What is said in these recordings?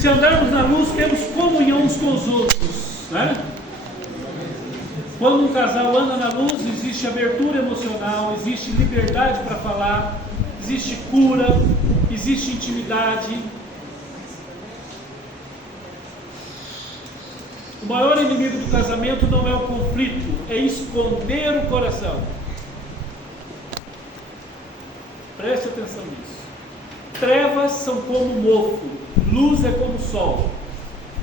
Se andarmos na luz, temos comunhão uns com os outros, né? Quando um casal anda na luz, existe abertura emocional, existe liberdade para falar, existe cura, existe intimidade. O maior inimigo do casamento não é o conflito, é esconder o coração. Preste atenção nisso. Trevas são como mofo, luz é como sol.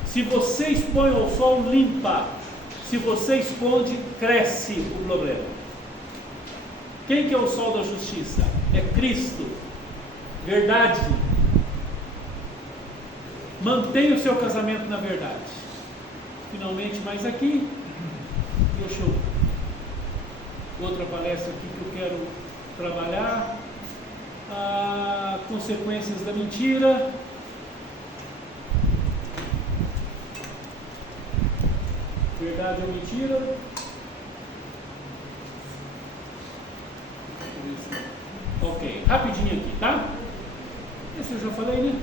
Se você expõe ao sol, limpa. Se você esconde, cresce o problema. Quem que é o sol da justiça? É Cristo. Verdade. Mantenha o seu casamento na verdade. Finalmente, mais aqui, deixa eu outra palestra aqui que eu quero trabalhar. Consequências da mentira. Verdade ou mentira? Ok, rapidinho aqui, tá? Esse eu já falei, né?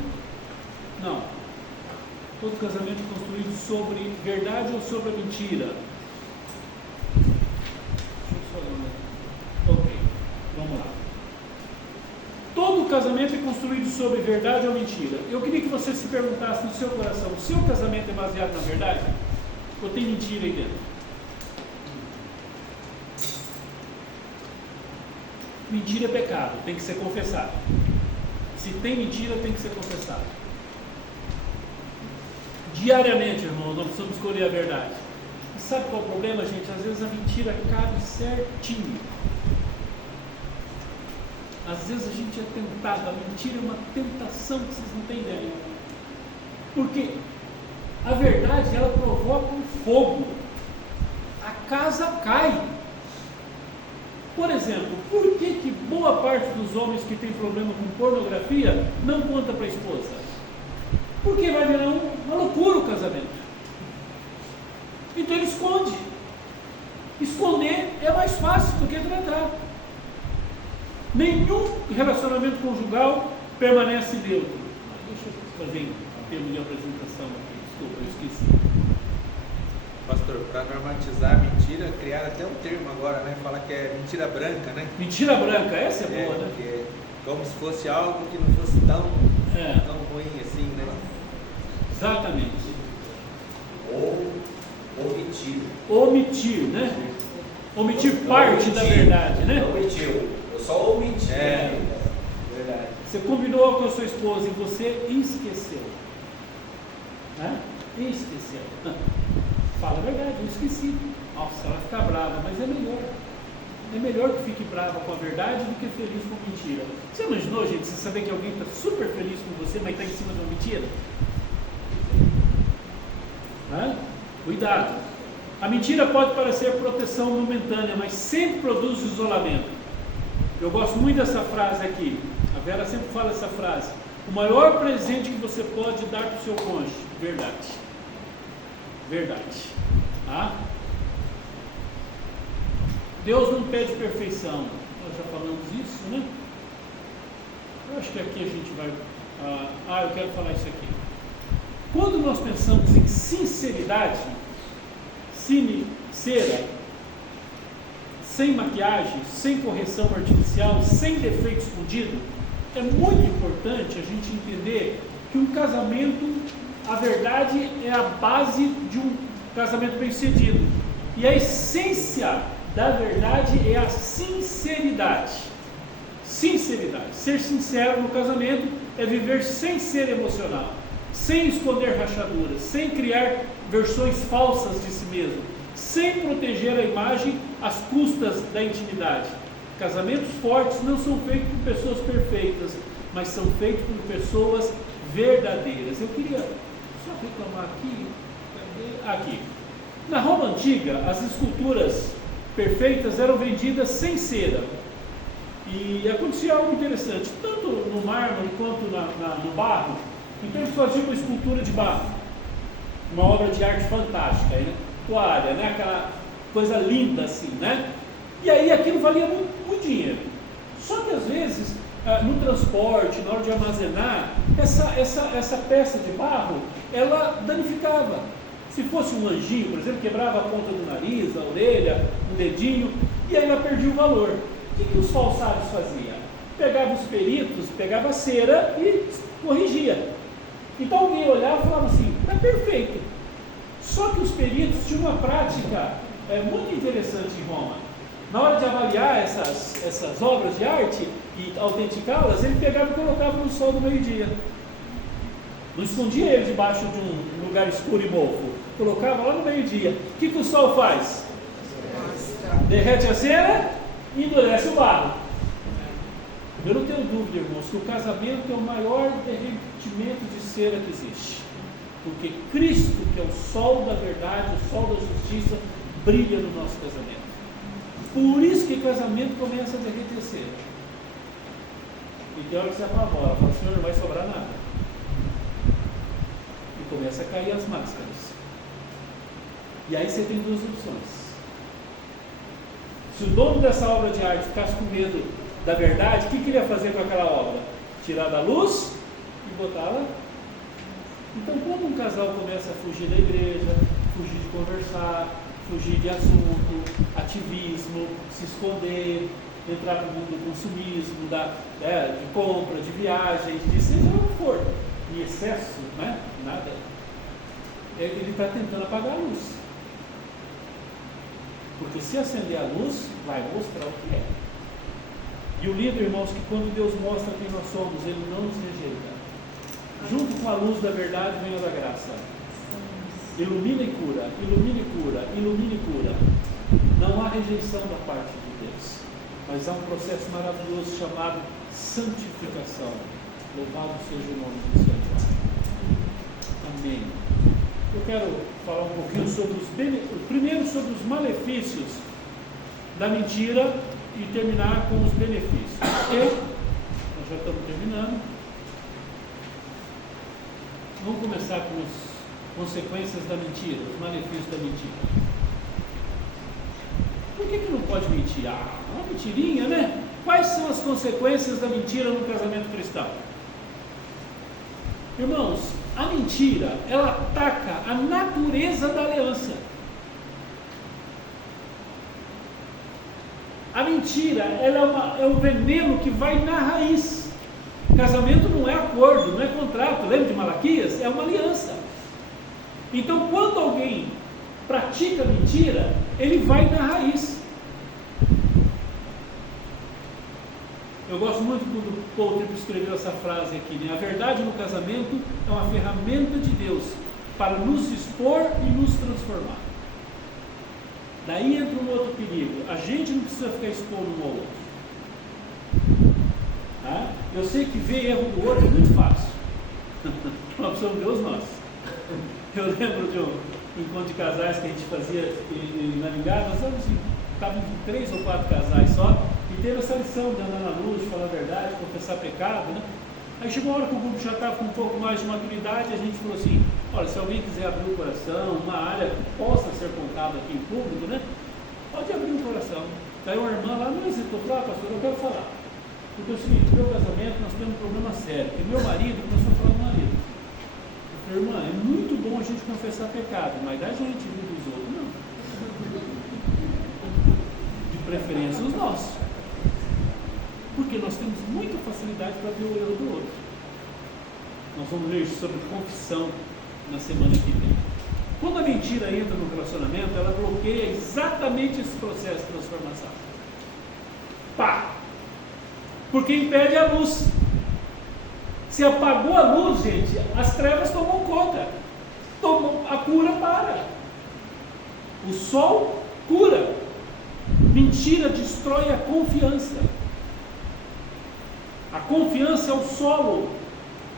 Não. Todo casamento é construído sobre verdade ou sobre a mentira? Ok, vamos lá. Todo casamento é construído sobre verdade ou mentira? Eu queria que você se perguntasse no seu coração: o seu casamento é baseado na verdade? Ou tem mentira aí dentro? Mentira é pecado, tem que ser confessado. Se tem mentira, tem que ser confessado. Diariamente, irmão, nós precisamos escolher a verdade. E sabe qual é o problema, gente? Às vezes a mentira cabe certinho. Às vezes a gente é tentado, a mentira é uma tentação que vocês não têm ideia. Porque a verdade, ela provoca um fogo. A casa cai. Por exemplo, por que boa parte dos homens que tem problema com pornografia não conta para a esposa? Porque vai virar uma loucura o casamento. Então ele esconde. Esconder é mais fácil do que tratar. Nenhum relacionamento conjugal permanece neutro. Deixa eu fazer em termos de apresentação aqui. Desculpa, eu esqueci. Pastor, para normatizar a mentira, criaram até um termo agora, né? Fala que é mentira branca, né? Mentira branca, essa é boa, né? Porque como se fosse algo que não fosse tão ruim assim, né? Exatamente. Ou omitir. Omitir, né? Omitir parte da verdade, né? Não omitiu, eu só omiti. Verdade. Você combinou com a sua esposa e você esqueceu. Né? Esqueceu. Fala a verdade, eu esqueci. Nossa, ela vai ficar brava, mas é melhor. É melhor que fique brava com a verdade do que feliz com mentira. Você imaginou, gente, você saber que alguém está super feliz com você, mas está em cima de uma mentira? Cuidado. A mentira pode parecer proteção momentânea, mas sempre produz isolamento. Eu gosto muito dessa frase aqui. A Vera sempre fala essa frase: o maior presente que você pode dar para o seu cônjuge, verdade. Verdade. Tá? Deus não pede perfeição. Nós já falamos isso, né? Eu acho que aqui a gente vai... eu quero falar isso aqui. Quando nós pensamos em sinceridade, sincera, sem maquiagem, sem correção artificial, sem defeito escondido, é muito importante a gente entender que um casamento, a verdade é a base de um casamento bem-sucedido. E a essência da verdade é a sinceridade. Sinceridade. Ser sincero no casamento é viver sem ser emocional, sem esconder rachaduras, sem criar versões falsas de si mesmo, sem proteger a imagem às custas da intimidade. Casamentos fortes não são feitos por pessoas perfeitas, mas são feitos por pessoas verdadeiras. Eu queria só reclamar aqui. Aqui. Na Roma Antiga, as esculturas perfeitas eram vendidas sem cera. E acontecia algo interessante, tanto no mármore quanto no barro. Então eles faziam uma escultura de barro, uma obra de arte fantástica, né? Toalha, né? Aquela coisa linda assim, né? E aí aquilo valia muito dinheiro. Só que às vezes no transporte, na hora de armazenar, essa peça de barro, ela danificava. Se fosse um anjinho, por exemplo, quebrava a ponta do nariz, a orelha, um dedinho, e aí ela perdia o valor. O que os falsários faziam? Pegava os peritos, pegava a cera e corrigia. Então alguém olhava e falava assim, está perfeito. Só que os peritos tinham uma prática muito interessante em Roma. Na hora de avaliar essas obras de arte e autenticá-las, ele pegava e colocava no sol do meio-dia. Não escondia ele debaixo de um lugar escuro e mofo. Colocava lá no meio-dia. O que o sol faz? Derrete a cera e endurece o barro. Eu não tenho dúvida, irmãos, que o casamento é o maior derretimento de cera que existe. Porque Cristo, que é o sol da verdade, o sol da justiça, brilha no nosso casamento. Por isso que o casamento começa a derreter cera. E tem hora que você apavora, fala, Senhor, não vai sobrar nada. E começa a cair as máscaras. E aí você tem duas opções. Se o dono dessa obra de arte ficasse com medo da verdade, o que ele ia fazer com aquela obra? Tirar da luz e botá-la. Então, quando um casal começa a fugir da igreja, fugir de conversar, fugir de assunto, ativismo, se esconder, entrar no mundo do consumismo, de compra, de viagens, de seja o que for, em excesso, né? Nada, ele está tentando apagar a luz. Porque se acender a luz, vai mostrar o que é. E o lindo, irmãos, que quando Deus mostra quem nós somos, Ele não nos rejeita. Junto com a luz da verdade vem a da graça. Ilumina e cura, ilumina e cura, ilumina e cura. Não há rejeição da parte de Deus, mas há um processo maravilhoso chamado santificação. Louvado seja o nome do Senhor. Amém. Eu quero falar um pouquinho primeiro sobre os malefícios da mentira e terminar com os benefícios. Nós já estamos terminando. Vamos começar com as consequências da mentira, os malefícios da mentira. Por que não pode mentir? Uma mentirinha, né? Quais são as consequências da mentira no casamento cristão? Irmãos, a mentira, ela ataca a natureza da aliança. A mentira, ela é um veneno que vai na raiz. Casamento não é acordo, não é contrato. Lembra de Malaquias? É uma aliança. Então, quando alguém pratica mentira, ele vai na raiz. Eu gosto muito quando Paul Tripp escreveu essa frase aqui, né? A verdade no casamento é uma ferramenta de Deus para nos expor e nos transformar. Daí entra um outro perigo. A gente não precisa ficar expondo um ao outro. Tá? Eu sei que ver erro do outro é muito fácil. Nós precisamos ver os nossos. Eu lembro de um encontro de casais que a gente fazia em Maringá. Nós estávamos em 3 ou 4 casais só. E teve essa lição de andar na luz, de falar a verdade, confessar pecado, né? Aí chegou uma hora que o grupo já estava com um pouco mais de maturidade, a gente falou assim, olha, se alguém quiser abrir o coração, uma área que possa ser contada aqui em público, né? Pode abrir o coração. Daí uma irmã lá não hesitou, falou, pastor, eu quero falar. Porque é o seguinte, no meu casamento nós temos um problema sério, porque meu marido começou a falar do marido. Eu falei, irmã, é muito bom a gente confessar pecado, mas da gente vir dos outros, não. De preferência os nossos. Porque nós temos muita facilidade para ver o erro do outro. Nós vamos ler sobre confissão na semana que vem. Quando a mentira entra no relacionamento, ela bloqueia exatamente esse processo de transformação. Pá! Porque impede a luz. Se apagou a luz, gente, as trevas tomam conta. A cura para. O sol cura. Mentira destrói a confiança. A confiança é o solo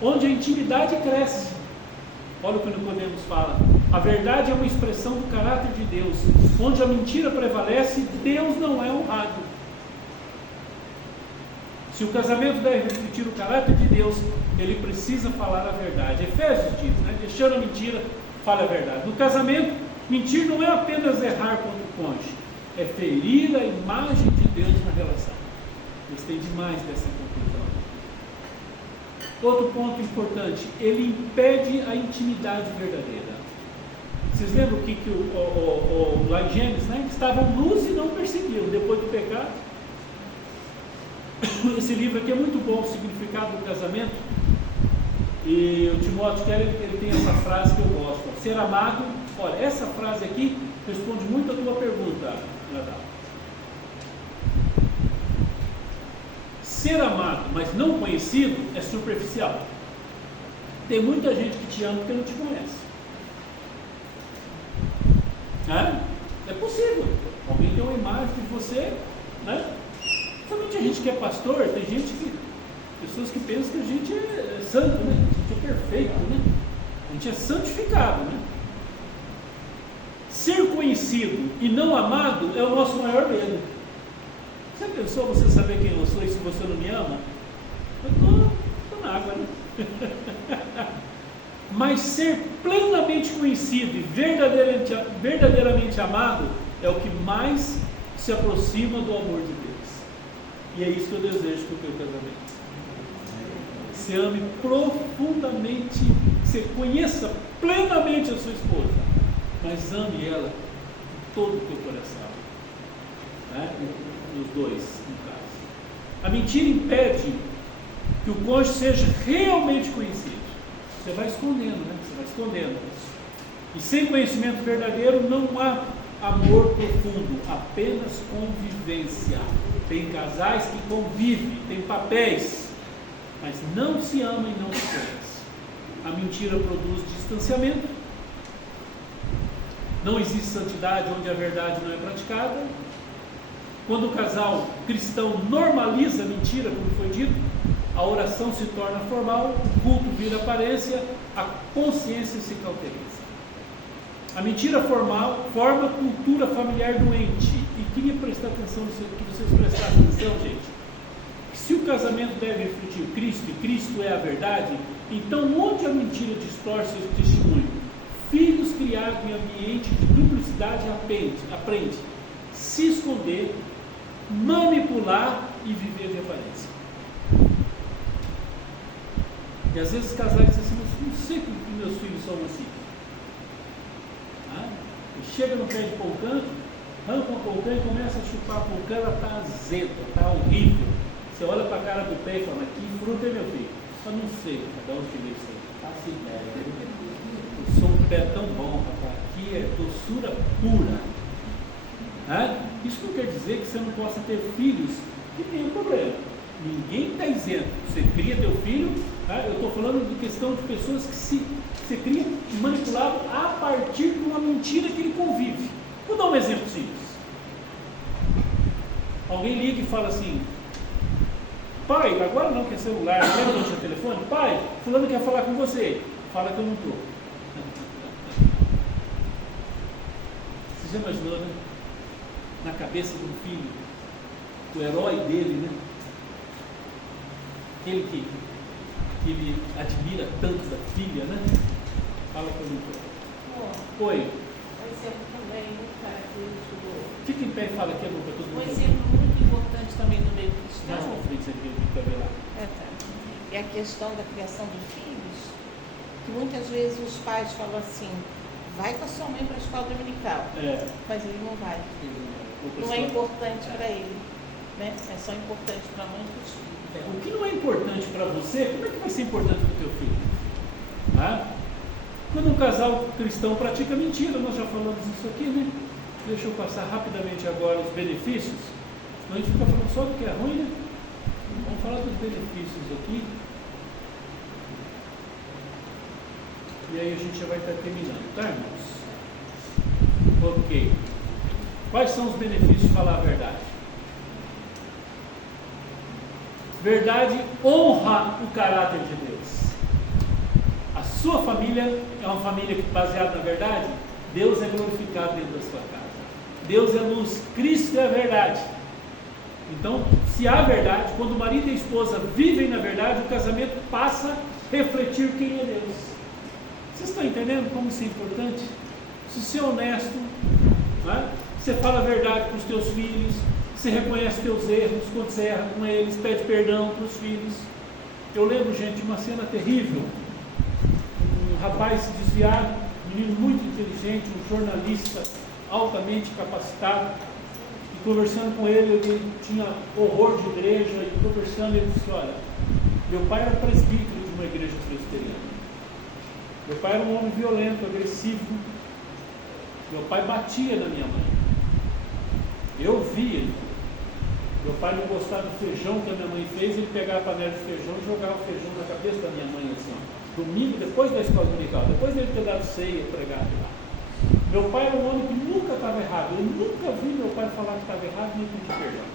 onde a intimidade cresce. Olha o que Nicodemos fala. A verdade é uma expressão do caráter de Deus. Onde a mentira prevalece, Deus não é honrado. Se o casamento deve refletir o caráter de Deus, ele precisa falar a verdade. Efésios diz, né? Deixando a mentira, fale a verdade. No casamento, mentir não é apenas errar contra o cônjuge, é ferir a imagem de Deus na relação. Gostei demais dessa conclusão. Outro ponto importante, ele impede a intimidade verdadeira. Vocês lembram que lá em Gênesis, né? Estavam nus e não percebiam, depois do pecado. Esse livro aqui é muito bom, o significado do casamento. E o Timóteo Keller, ele tem essa frase que eu gosto: ser amado. Olha, essa frase aqui responde muito a tua pergunta, Nadal. Ser amado, mas não conhecido, é superficial. Tem muita gente que te ama porque não te conhece. É possível. Alguém tem uma imagem de você, né? Somente a gente que é pastor, tem gente que, pessoas que pensam que a gente é santo, né? A gente é perfeito, né? A gente é santificado, né? Ser conhecido e não amado é o nosso maior medo. Você pensou você saber quem eu sou e se você não me ama? Eu estou na água, né? Mas ser plenamente conhecido e verdadeiramente amado é o que mais se aproxima do amor de Deus. E é isso que eu desejo para o teu casamento. Você ame profundamente, você conheça plenamente a sua esposa, mas ame ela de todo o teu coração, né? Os dois, no caso. A mentira impede que o cônjuge seja realmente conhecido. Você vai escondendo, né? Você vai escondendo. E sem conhecimento verdadeiro não há amor profundo, apenas convivência. Tem casais que convivem, tem papéis, mas não se amam e não se conhecem. A mentira produz distanciamento. Não existe santidade onde a verdade não é praticada. Quando o casal cristão normaliza a mentira, como foi dito, a oração se torna formal, o culto vira aparência, a consciência se cauteriza. A mentira formal forma cultura familiar doente. E queria prestar atenção, que vocês prestassem atenção, gente. Se o casamento deve refletir Cristo, e Cristo é a verdade, então onde a mentira distorce o testemunho? Filhos criados em ambiente de duplicidade aprende se esconder, manipular e viver de aparência. E às vezes os casais dizem assim: não sei que meus filhos são assim. Chega no pé de polcã, arranca uma polcã e começa a chupar a polcã, ela está azeda, está horrível. Você olha para a cara do pé e fala: que fruta é, meu filho? Eu não sei, cada onde que veio isso aí. Está assim, eu sou um pé tão bom, papai. Aqui é doçura pura. Isso não quer dizer que você não possa ter filhos que tenham problema. Ninguém está isento. Você cria teu filho, eu estou falando de questão de pessoas que você cria manipulado a partir de uma mentira que ele convive. Vou dar um exemplo simples. Alguém liga e fala assim: pai, agora não quer celular, lembra do seu telefone? Pai, fulano quer falar com você. Fala que eu não estou. Você já imaginou, né? Na cabeça do filho, o herói dele, né? Aquele que ele admira tanto da filha, né? Fala que eu não estou. Oi. Um exemplo também muito característico do... Fica em pé e fala aqui, Luca, todo mundo. Um exemplo muito importante também do meio cristão. Mais na frente, aqui, para ver lá. É a questão da criação de filhos, que muitas vezes os pais falam assim: vai com a sua mãe para a escola dominical, mas ele não vai. Não é importante para ele, né? É só importante para a mãe e para os filhos. O que não é importante para você, como é que vai ser importante para o teu filho? Quando um casal cristão pratica mentira, nós já falamos isso aqui, né? Deixa eu passar rapidamente agora os benefícios, senão a gente fica falando só do que é ruim, né? Vamos falar dos benefícios aqui. E aí a gente já vai estar terminando, tá, irmãos? Ok. Quais são os benefícios de falar a verdade? Verdade honra o caráter de Deus. A sua família é uma família que, baseada na verdade, Deus é glorificado dentro da sua casa. Deus é luz, Cristo é a verdade. Então, se há verdade, quando o marido e a esposa vivem na verdade, o casamento passa a refletir quem é Deus. Vocês estão entendendo como isso é importante? Se você é honesto, você fala a verdade para os teus filhos, você reconhece os teus erros, quando você erra com eles, pede perdão para os filhos. Eu lembro, gente, de uma cena terrível. Um rapaz desviado, um menino muito inteligente, um jornalista altamente capacitado, e conversando com ele, ele tinha horror de igreja, e conversando, ele disse: olha, meu pai era presbítero de uma igreja presbiteriana. Meu pai era um homem violento, agressivo. Meu pai batia na minha mãe. Eu via ele. Meu pai não gostava do feijão que a minha mãe fez, ele pegava a panela de feijão e jogava o feijão na cabeça da minha mãe assim, ó. Domingo, depois da escola dominical, depois dele ter dado ceia, pregado lá. Meu pai era um homem que nunca estava errado. Eu nunca vi meu pai falar que estava errado nem pedir perdão.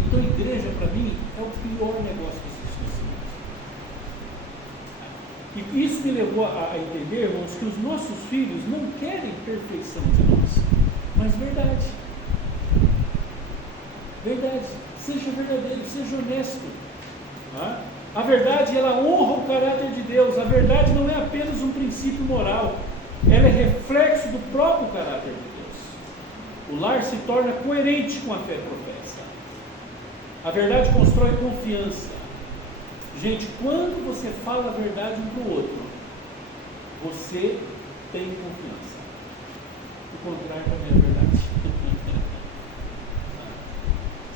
Então a igreja, para mim, é o pior negócio que existe nesse mundo. E isso me levou a entender, irmãos, que os nossos filhos não querem perfeição de nós, mas verdade. Verdade. Seja verdadeiro, seja honesto. Tá? A verdade, ela honra o caráter de Deus. A verdade não é apenas um princípio moral, ela é reflexo do próprio caráter de Deus. O lar se torna coerente com a fé professa. A verdade constrói confiança. Gente, quando você fala a verdade um para o outro, você tem confiança. O contrário também é verdade.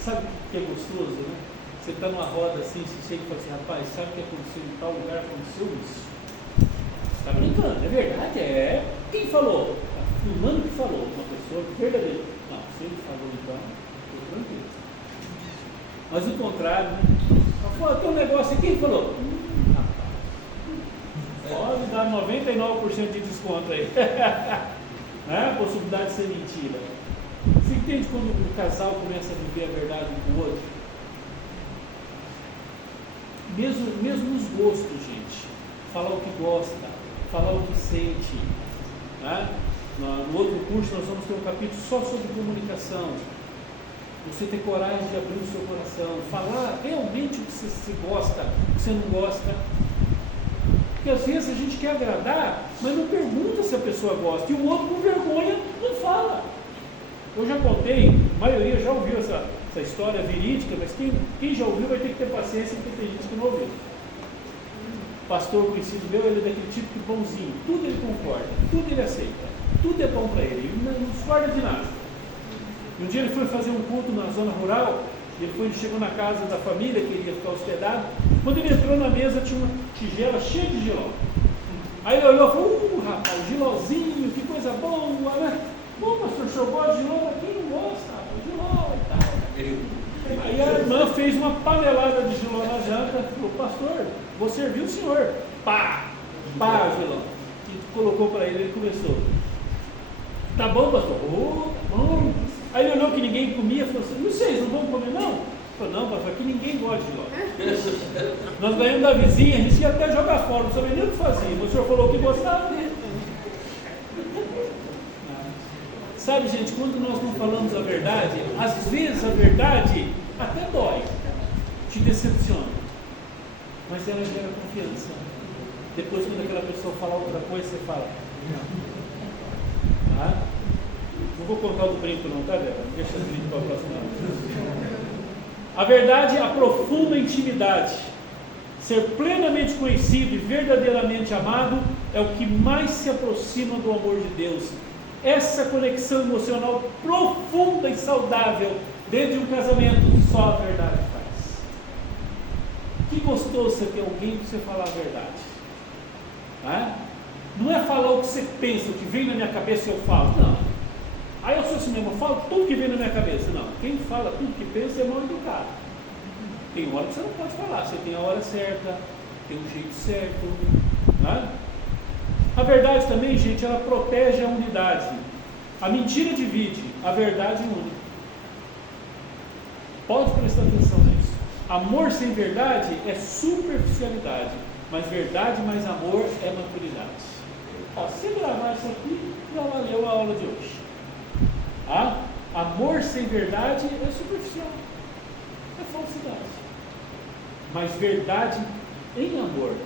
Sabe o que é gostoso, né? Você está numa roda assim, você chega e fala assim: rapaz, sabe o que aconteceu em tal lugar? Aconteceu isso. Você está brincando, é verdade? É. Quem falou? Fulano que falou, uma pessoa verdadeira. Não, se ele falou então, estou tranquilo. Mas o contrário, né? Tem um negócio aqui, quem falou? Rapaz, pode dar 99% de desconto aí. Né? A possibilidade de ser mentira. Você entende quando o casal começa a viver a verdade um com o outro? Mesmo nos gostos, gente. Falar o que gosta, falar o que sente. Né? No outro curso nós vamos ter um capítulo só sobre comunicação. Você ter coragem de abrir o seu coração, falar realmente o que você gosta, o que você não gosta. Porque às vezes a gente quer agradar, mas não pergunta se a pessoa gosta, e o outro com vergonha não fala. Eu já contei, a maioria já ouviu essa história verídica, mas quem já ouviu vai ter que ter paciência, porque tem gente que não ouviu. Pastor conhecido meu, ele é daquele tipo de bonzinho, tudo ele concorda, tudo ele aceita, tudo é bom para ele não discorda de nada. Um dia ele foi fazer um culto na zona rural, chegou na casa da família, que ele ia ficar hospedado. Quando ele entrou na mesa, tinha uma tigela cheia de giló. Aí ele olhou e falou: rapaz, gilózinho, que coisa boa, né? Pô, pastor, o senhor gosta de giló? Quem não gosta? Giló e tal. Aí a irmã fez uma panelada de giló na janta, falou: pastor, vou servir o senhor. Pá, giló. E colocou para ele, ele começou: tá bom, pastor? Tá bom. Aí ele olhou que ninguém comia e falou assim: não sei, não vão comer não? Ele falou: não, pastor, aqui ninguém gosta de giló. Nós ganhamos da vizinha, a gente ia até jogar fora, não sabia nem o que fazia. O senhor falou que gostava. Sabe, gente, quando nós não falamos a verdade, às vezes a verdade até dói, te decepciona, mas ela gera confiança. Depois, quando aquela pessoa fala outra coisa, você fala: não vou contar o do brinco não, tá, Débora? Deixa o brinco para a próxima. A verdade aprofunda a intimidade. Ser plenamente conhecido e verdadeiramente amado é o que mais se aproxima do amor de Deus. Essa conexão emocional profunda e saudável dentro de um casamento, só a verdade faz. Que gostoso você ter alguém para você falar a verdade. Não é falar o que você pensa, o que vem na minha cabeça e eu falo, não. Aí eu sou assim mesmo, eu falo tudo que vem na minha cabeça. Não, quem fala tudo que pensa é mal educado. Tem hora que você não pode falar, você tem a hora certa, tem um jeito certo. Né? A verdade também, gente, ela protege a unidade. A mentira divide, a verdade une. Pode prestar atenção nisso. Amor sem verdade é superficialidade, mas verdade mais amor é maturidade. Se gravar isso aqui, já valeu a aula de hoje. Amor sem verdade é superficial, é falsidade. Mas verdade em amor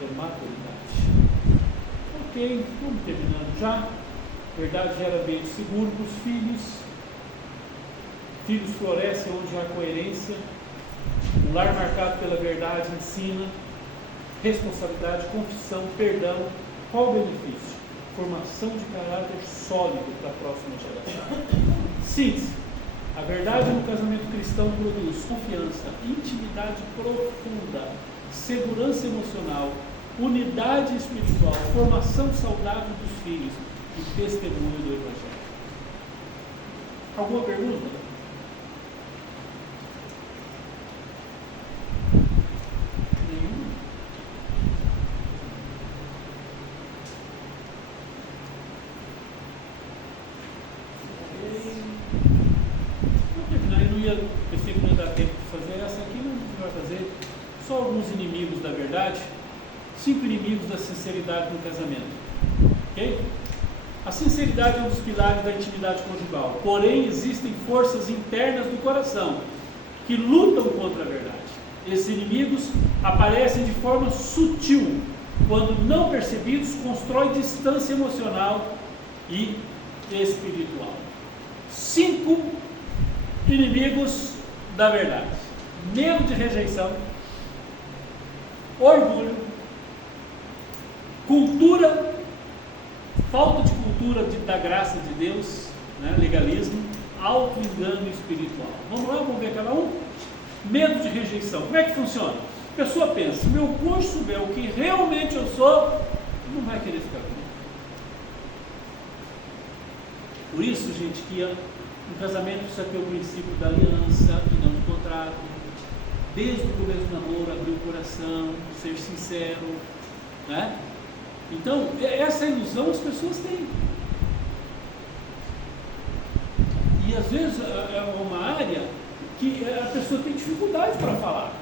é maturidade. Ok, vamos terminando já. Verdade gera ambiente seguro para os filhos. Filhos florescem onde há coerência. Um lar marcado pela verdade ensina responsabilidade, confissão, perdão. Qual o benefício? Formação de caráter sólido para a próxima geração. Síntese. A verdade no casamento cristão produz confiança, intimidade profunda, segurança emocional, unidade espiritual, formação saudável dos filhos e testemunho do Evangelho. Alguma pergunta? Nenhuma? Pensei que não ia dar tempo de fazer essa aqui, mas a gente vai fazer só alguns inimigos da verdade, 5 inimigos da sinceridade no casamento, ok? A sinceridade é um dos pilares da intimidade conjugal, porém existem forças internas do coração que lutam contra a verdade. Esses inimigos aparecem de forma sutil, quando não percebidos, constroem distância emocional e espiritual. 5 inimigos da verdade: medo de rejeição, orgulho, falta de cultura da graça de Deus, né, legalismo, auto-engano espiritual. Vamos lá, vamos ver cada um? Medo de rejeição. Como é que funciona? A pessoa pensa: se meu cônjuge souber o que realmente eu sou, não vai querer ficar comigo. Por isso, gente, que o casamento precisa ter o princípio da aliança e não do contrato. Desde o começo do namoro, abrir o coração, ser sincero, né? Então, essa ilusão as pessoas têm. E às vezes é uma área que a pessoa tem dificuldade para falar,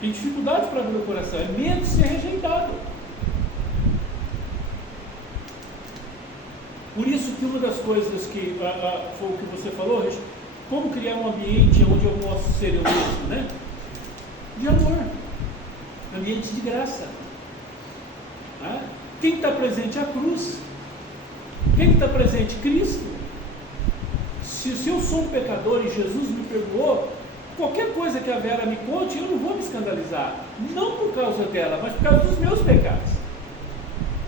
tem dificuldade para abrir o coração, é medo de ser rejeitado. Por isso que uma das coisas que foi o que você falou, Richard, como criar um ambiente onde eu posso ser eu mesmo, né? De amor, ambiente de graça. Né? Quem está presente é a cruz. Quem está presente? Cristo. Se eu sou um pecador e Jesus me perdoou, qualquer coisa que a Vera me conte, eu não vou me escandalizar. Não por causa dela, mas por causa dos meus pecados.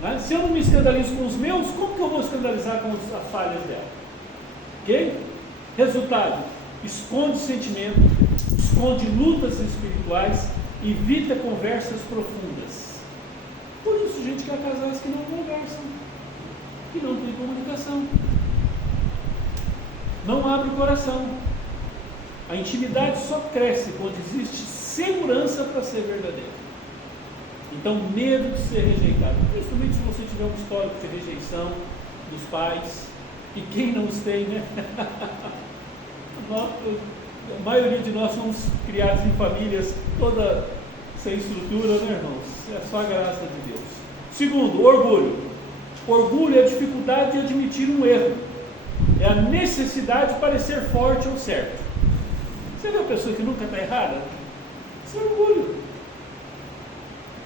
Né? Se eu não me escandalizo com os meus, como que eu vou escandalizar com as falhas dela? Ok? Resultado: esconde sentimento, esconde lutas espirituais, evita conversas profundas. Por isso, gente, que há casais que não conversam, que não tem comunicação, não abre o coração. A intimidade só cresce quando existe segurança para ser verdadeira. Então, medo de ser rejeitado, principalmente se você tiver um histórico de rejeição dos pais, e quem não os tem, né? A maioria de nós somos criados em famílias toda sem estrutura, né, irmãos? É só a graça de Deus. Segundo, orgulho. Orgulho é a dificuldade de admitir um erro, é a necessidade de parecer forte ou certo. Você vê a pessoa que nunca está errada? Isso é orgulho.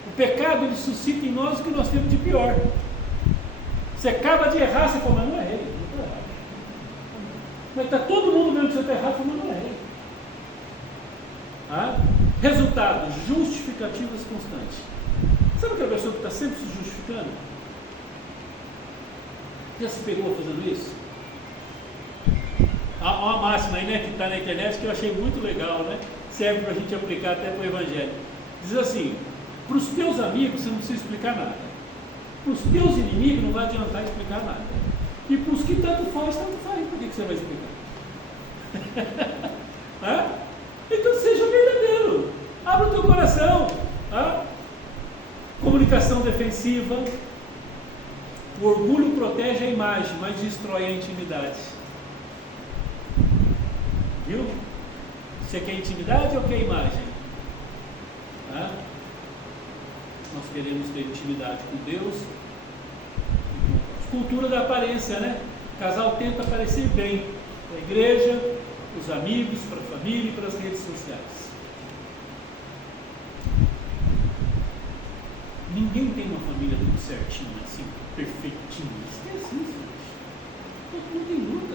O pecado, ele suscita em nós o que nós temos de pior. Você acaba de errar, você fala: mas não errei, não estou errado. Mas está todo mundo vendo que você está errado, você fala: mas não errei. Resultado: justificativas constantes. Sabe aquela pessoa que está sempre se justificando? Já se pegou fazendo isso? Há uma máxima aí, né, que está na internet, que eu achei muito legal, né? Serve para a gente aplicar até para o Evangelho. Diz assim: para os teus amigos você não precisa explicar nada, para os teus inimigos não vai adiantar explicar nada, e para os que tanto faz, por que você vai explicar? Então seja verdadeiro, abra o teu coração. Comunicação defensiva. O orgulho protege a imagem, mas destrói a intimidade. Viu? Você quer intimidade ou quer imagem? Nós queremos ter intimidade com Deus. Cultura da aparência, né? O casal tenta parecer bem para a igreja, para os amigos, para a família e para as redes sociais. Ninguém tem uma família tudo certinha, assim, perfeitinha. Esquece isso, gente. Todo mundo tem luta.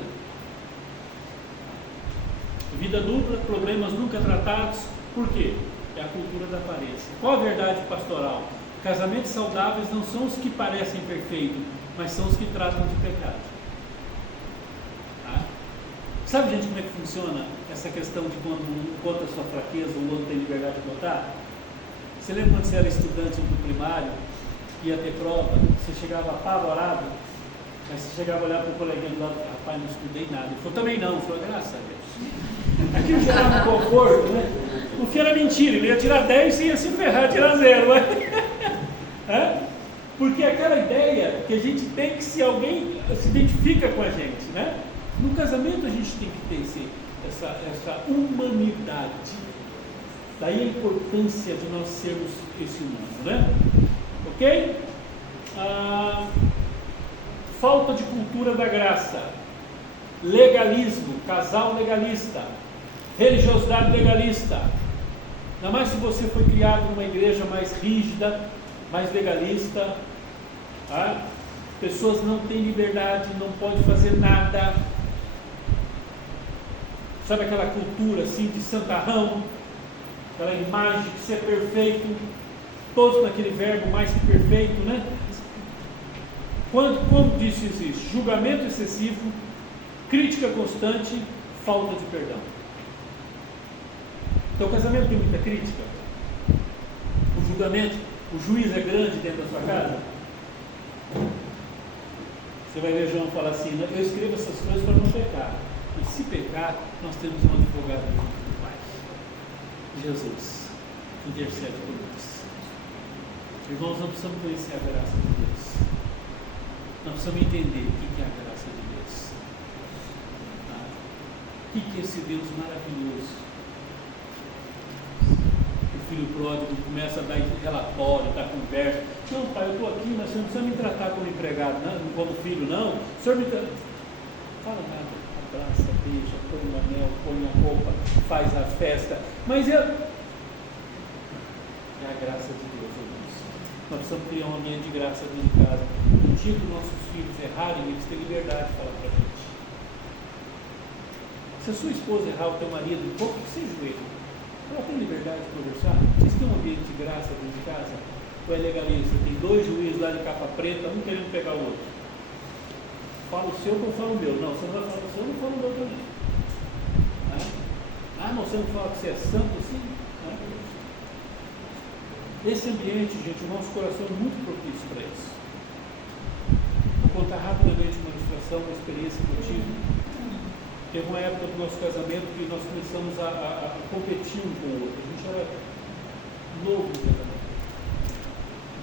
Vida dupla, problemas nunca tratados, Por quê? É a cultura da aparência. Qual a verdade pastoral? Casamentos saudáveis não são os que parecem perfeitos, mas são os que tratam de pecado. Tá? Sabe, gente, como é que funciona essa questão de quando um conta a sua fraqueza, o outro tem liberdade de contar? Você lembra quando você era estudante do primário, ia ter prova, você chegava apavorado, mas você chegava a olhar para o coleguinha do lado e falava, rapaz, não estudei nada. Ele falou, também não. Ele falou, graças a Deus. Aquilo gerava um conforto, né? No fim era mentira, ele ia tirar 10 e ia se ferrar, tirar 0. Né? Porque aquela ideia que a gente tem que, se alguém se identifica com a gente, né? No casamento a gente tem que ter essa humanidade. Daí a importância de nós sermos esse humano, né? Ok? Falta de cultura da graça, legalismo, casal legalista, religiosidade legalista. Ainda mais se você foi criado numa igreja mais rígida, mais legalista, tá? Pessoas não têm liberdade, não podem fazer nada. Sabe aquela cultura assim de santarrão, aquela imagem de ser perfeito, todos naquele verbo mais que perfeito, né? Quando disso existe julgamento excessivo, crítica constante, falta de perdão. Então o casamento tem muita crítica, o julgamento, o juiz é grande dentro da sua casa. Você vai ver João falar assim, eu escrevo essas coisas para não pecar, e se pecar, nós temos um advogado do Pai, Jesus, que intercede por nós. Irmãos, não precisamos conhecer a graça de Deus, nós precisamos entender o que é a graça de Deus, tá? O que é esse Deus maravilhoso. O filho pródigo começa a dar relatório, dar conversa. Não, pai, eu estou aqui, mas você não precisa me tratar como empregado, não, como filho, não. O senhor me trata. Fala nada, abraça, beija, põe o anel, põe a roupa, faz a festa. Mas é a graça de Deus, irmãos. Nós precisamos criar um ambiente de graça dentro de casa. No dia que nossos filhos errarem, eles têm liberdade de falar para a gente. Se a sua esposa errar o teu marido, por que você joelha? Ela tem liberdade de conversar? Vocês têm um ambiente de graça dentro de casa? Ou é legalista? Tem 2 juízes lá de capa preta, um querendo pegar o outro. Fala o seu que eu falo o meu. Não, você não vai falar o seu, eu não falo o meu também. Mas você não fala que você é santo assim? Esse ambiente, gente, o nosso coração é muito propício para isso. Vou contar rapidamente uma ilustração, uma experiência que eu tive. Teve uma época do nosso casamento que nós começamos a competir um com o outro. A gente era novo no casamento.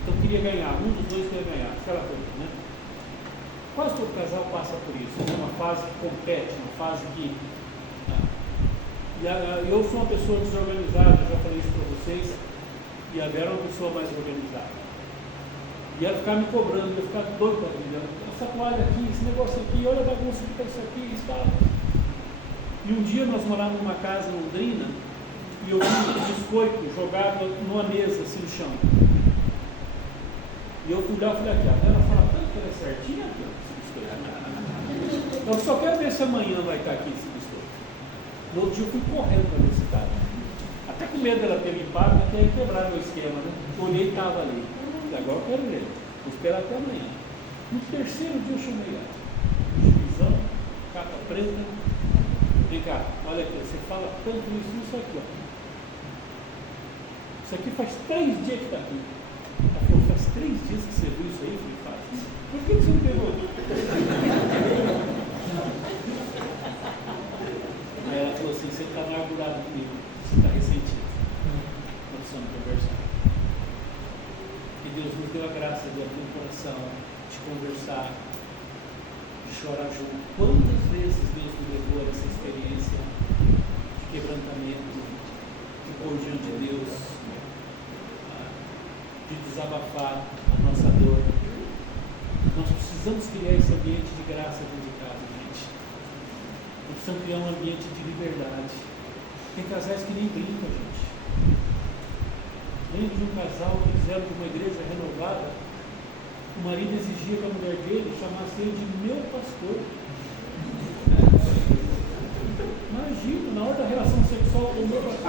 Então queria ganhar, um dos dois queria ganhar, aquela coisa, né? Quase todo casal passa por isso. É uma fase que compete, uma fase que. Eu sou uma pessoa desorganizada, já falei isso para vocês, e a Vera é uma pessoa mais organizada. E ela ficava me cobrando, eu ficava doido para ela. Essa toalha aqui, esse negócio aqui, olha a bagunça que está isso aqui, isso tal. E um dia nós morávamos numa casa em Londrina e eu vi um biscoito jogado numa mesa assim no chão. E eu fui lá e falei aqui, ela fala tanto que ela é certinha aqui, esse biscoito. Eu só quero ver se amanhã vai estar aqui esse biscoito. No outro dia eu fui correndo para ver se estava. Até com medo dela ter limpado, porque aí quebraram o esquema, né? Olhei e estava ali. E agora eu quero ver. Vou esperar até amanhã. No terceiro dia eu chamei ela. Juizão, capa preta. Vem cá, olha aqui, você fala tanto isso aqui, ó. Isso aqui faz 3 dias que está aqui. Ela falou, faz 3 dias que você viu isso aí? Eu falei, faz. Por que você não pegou? Aí ela falou assim, você está amargurado comigo, você está ressentido. Nós precisamos conversar. E Deus nos deu a graça de abrir o coração, de conversar, de chorar junto. Quantas vezes Deus me levou a essa experiência de quebrantamento, de pôr diante de Deus, de desabafar a nossa dor. Nós precisamos criar esse ambiente de graça dentro de casa, gente. Nós precisamos criar um ambiente de liberdade. Tem casais que nem brincam, gente. Lembro de um casal que fizeram de uma igreja renovada. O marido exigia que a mulher dele chamasse ele de meu pastor. Imagina. imagina, na hora da relação sexual com o meu pastor.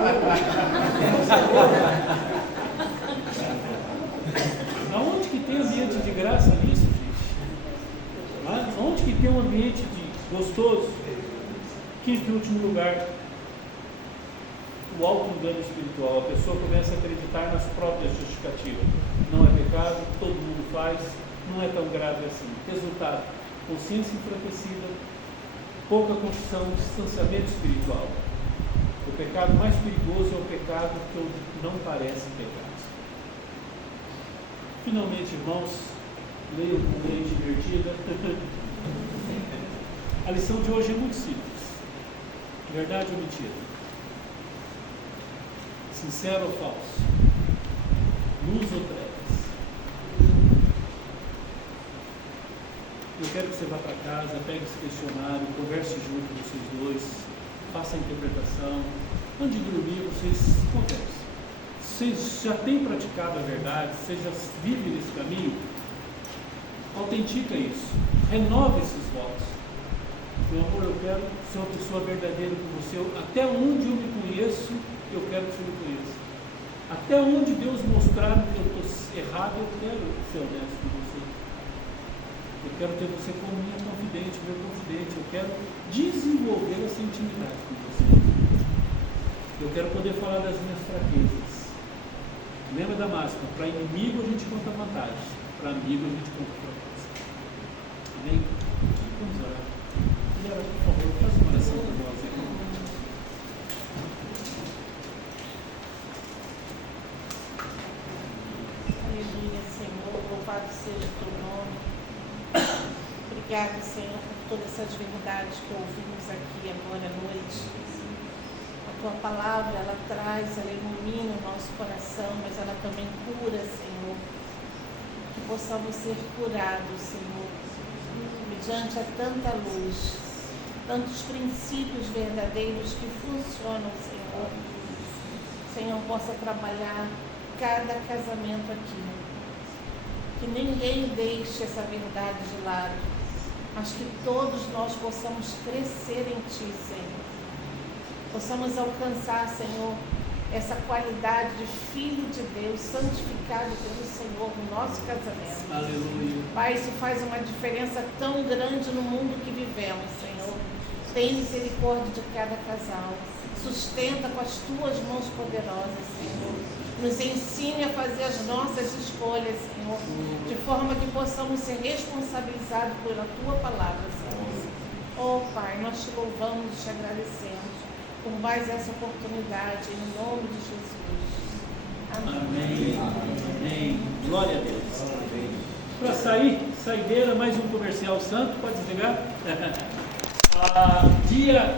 Aonde que tem ambiente de graça nisso, gente? Aonde que tem um ambiente de gostoso? Quinto e último lugar, o auto-engano espiritual. A pessoa começa a acreditar nas próprias justificativas. Não é pecado, todo mundo faz, não é tão grave assim. Resultado, consciência enfraquecida, pouca confissão, distanciamento espiritual. O pecado mais perigoso é o pecado que não parece pecado. Finalmente, irmãos, leiam com mente divertida. A lição de hoje é muito simples. Verdade ou mentira? Sincero ou falso? Luz ou trevas? Eu quero que você vá para casa, pegue esse questionário, converse junto com vocês dois, faça a interpretação. Antes de dormir, vocês conversem. Vocês já têm praticado a verdade, vocês já vivem nesse caminho, autentica isso, renove esses votos. Meu amor, eu quero ser uma pessoa verdadeira com você. Até onde eu me conheço, eu quero que você me conheça. Até onde Deus mostrar que eu estou errado, eu quero ser honesto com você. Eu quero ter você como minha confidente, meu confidente. Eu quero desenvolver essa intimidade com você. Eu quero poder falar das minhas fraquezas. Lembra da máxima? Para inimigo a gente conta vantagem, para amigo a gente conta fraqueza. Amém? Vamos orar. E agora, por favor, faça uma oração por nós aí. Aleluia, Senhor, louvado seja o teu nome. Obrigada, Senhor, por todas essas verdades que ouvimos aqui agora à noite. A tua palavra, ela traz, ela ilumina o nosso coração, mas ela também cura, Senhor. Que possamos ser curados, Senhor, mediante a tanta luz, tantos princípios verdadeiros que funcionam, Senhor. Senhor, possa trabalhar cada casamento aqui. Que ninguém deixe essa verdade de lado, mas que todos nós possamos crescer em Ti, Senhor. Possamos alcançar, Senhor, essa qualidade de filho de Deus, santificado pelo Senhor no nosso casamento. Aleluia. Pai, isso faz uma diferença tão grande no mundo que vivemos, Senhor. Tem misericórdia de cada casal. Sustenta com as Tuas mãos poderosas, Senhor. Nos ensine a fazer as nossas escolhas, Senhor, de forma que possamos ser responsabilizados pela Tua palavra, Senhor. Oh, Pai, nós Te louvamos e Te agradecemos por mais essa oportunidade, em nome de Jesus. Amém. Amém. Glória a Deus. Para sair, saideira, mais um comercial santo, pode desligar? Dia